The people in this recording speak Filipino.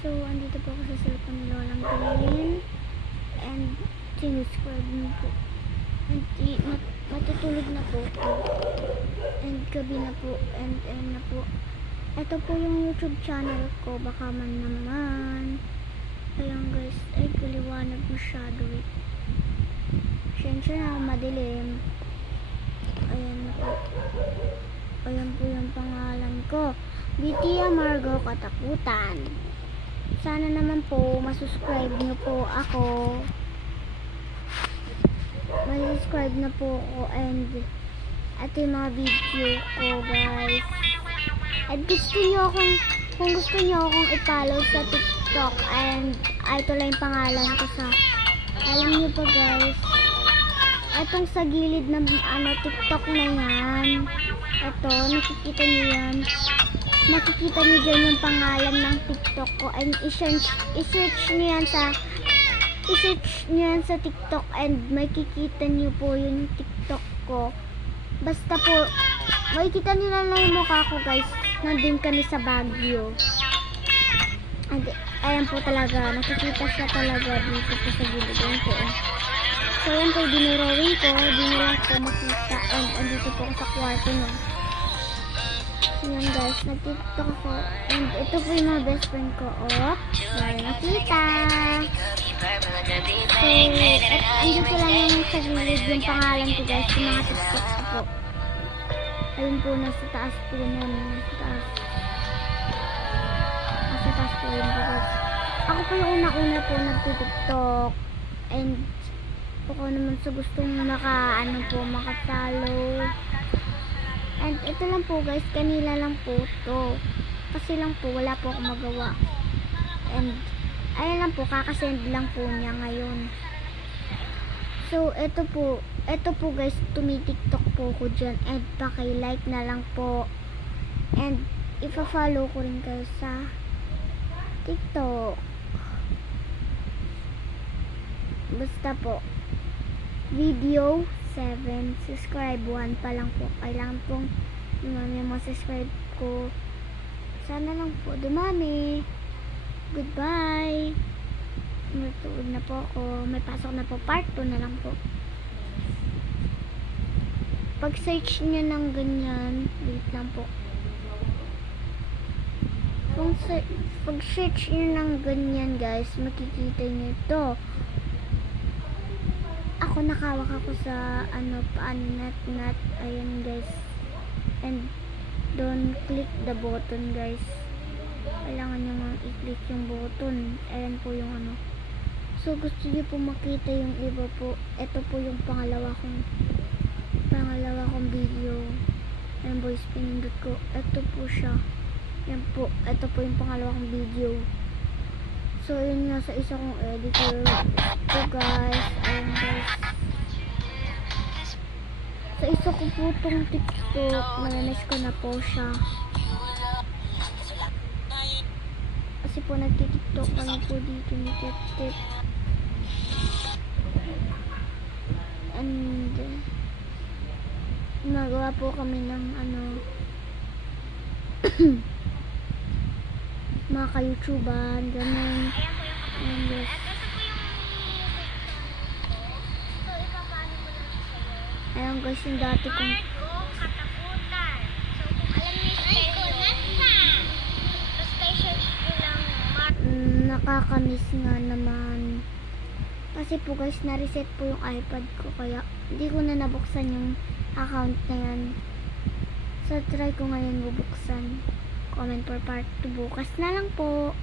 So, andito po ako sa cellphone ni Lolang Green. And, sinuscribe niyo po. And, matutulog na po ako. And, gabi na po. And, na po. Ito po yung YouTube channel ko. Baka man naman. Ayan guys. Ay, kuliwanag masyado eh. Siyempre na madilim. Ayan na po. Ayan po yung pangalan ko. Bitia Margo Katakutan. Sana naman po masuscribe nyo po ako. Masuscribe na po ako. And ito yung mga video ko guys. At gusto nyo akong, kung gusto nyo akong i-follow sa TikTok, and ito lang yung pangalan ko sa, alam nyo pa guys, itong sa gilid ng TikTok na yan, ito, nakikita nyo yan, makikita nyo dyan yung pangalan ng TikTok ko, and i-search nyo yan sa TikTok, and makikita nyo po yung TikTok ko. Basta po, makikita nyo lang yung mukha ko guys. Nandun kami sa Baguio. And, ayan po talaga. Nakikita siya talaga dito po sa gilid. Ayan po. So, ayan po yung dinurowing ko. Di nyo lang po makita. And, andito po ako sa kwarto nyo. Ayan guys. Nag-tiktok ako. And, ito po yung mga best friend ko. Oh, wala nakita. So, andito lang yung sa gilid yung pangalan ko guys. Yung mga tiktok ko po. Ayun po, nasa taas po nun. Nasa taas po yun po guys. Ako po yung una-una po nagtitiktok. And ako naman sa gustong makatalo. And ito lang po guys, kanila lang po to. Kasi lang po, wala po akong magawa. And ayan lang po, kakasend lang po niya ngayon. So, ito po guys, tumitiktok po ko dyan. And paki-like na lang po. And ipa-follow ko rin kayo sa TikTok. Basta po, video 7, subscribe 1 pa lang po. Kailangan pong dumami yung mga subscribe ko. Sana lang po dumami. Goodbye. Matuod na po ako. May pasok na po. Part 2 na lang po. Pag search nyo ng ganyan, wait lang po. Pag search nyo ng ganyan guys, makikita nyo ito. Ako nakawak ako sa nat. Ayan guys. And don't click the button guys. Kailangan nyo nga i-click yung button. Ayan po yung So, gusto niyo po makita yung iba po. Ito po yung pangalawa kong video. Ayan boys, pinindot ko. Ito po siya. Yan po. Ito po yung pangalawa kong video. So, yun nga sa isa kong editor. Ito guys. Ayan guys. Sa isa ko po itong TikTok. Manamiss ko na po siya. Kasi po nagtitiktok kami po dito ni Tip. And nagawa po kami ng mga ka-YouTuber ganun. And yes. Ayan guys, yung dati kong nakakamiss nga naman. Kasi po guys, na-reset po yung iPad ko. Kaya hindi ko na nabuksan yung account na yan. So try ko ngayon bubuksan. Comment for part 2 bukas na lang po.